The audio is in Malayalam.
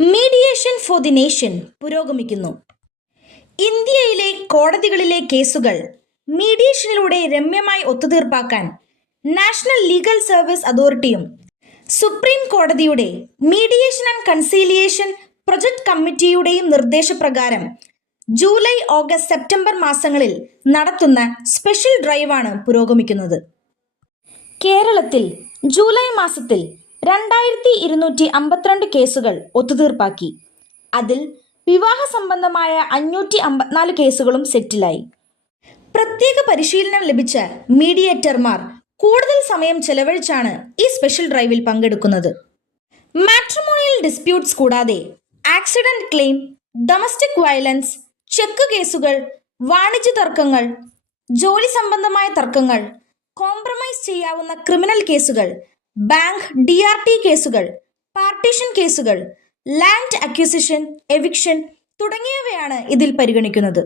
മീഡിയേഷൻ ഫോർ ദി നേഷൻ പുരോഗമിക്കുന്നു. ഇന്ത്യയിലെ കോടതികളിലെ കേസുകൾ മീഡിയേഷനിലൂടെ രമ്യമായി ഒത്തുതീർപ്പാക്കാൻ നാഷണൽ ലീഗൽ സർവീസ് അതോറിറ്റിയും സുപ്രീം കോടതിയുടെ മീഡിയേഷൻ ആൻഡ് കൺസീലിയേഷൻ പ്രൊജക്ട് കമ്മിറ്റിയുടെയും നിർദ്ദേശപ്രകാരം ജൂലൈ, ഓഗസ്റ്റ്, സെപ്റ്റംബർ മാസങ്ങളിൽ നടത്തുന്ന സ്പെഷ്യൽ ഡ്രൈവാണ് പുരോഗമിക്കുന്നത്. കേരളത്തിൽ ജൂലൈ മാസത്തിൽ 2252 കേസുകൾ ഒത്തുതീർപ്പാക്കി. അതിൽ വിവാഹ സംബന്ധമായ 554 കേസുകളും സെറ്റിലായി. പ്രത്യേക പരിശീലനം ലഭിച്ച മീഡിയേറ്റർമാർ കൂടുതൽ സമയം ചെലവഴിച്ചാണ് ഈ സ്പെഷ്യൽ ഡ്രൈവിൽ പങ്കെടുക്കുന്നത്. മാട്രിമോണിയൽ ഡിസ്പ്യൂട്ട്സ് കൂടാതെ accident claim, domestic violence, check കേസുകൾ, വാണിജ്യ തർക്കങ്ങൾ, ജോലി സംബന്ധമായ തർക്കങ്ങൾ, കോംപ്രമൈസ് ചെയ്യാവുന്ന ക്രിമിനൽ കേസുകൾ, ബാങ്ക് DRT കേസുകൾ, പാർട്ടീഷൻ കേസുകൾ, ലാൻഡ് അക്വിസിഷൻ, എവിക്ഷൻ തുടങ്ങിയവയാണ് ഇതിൽ പരിഗണിക്കുന്നത്.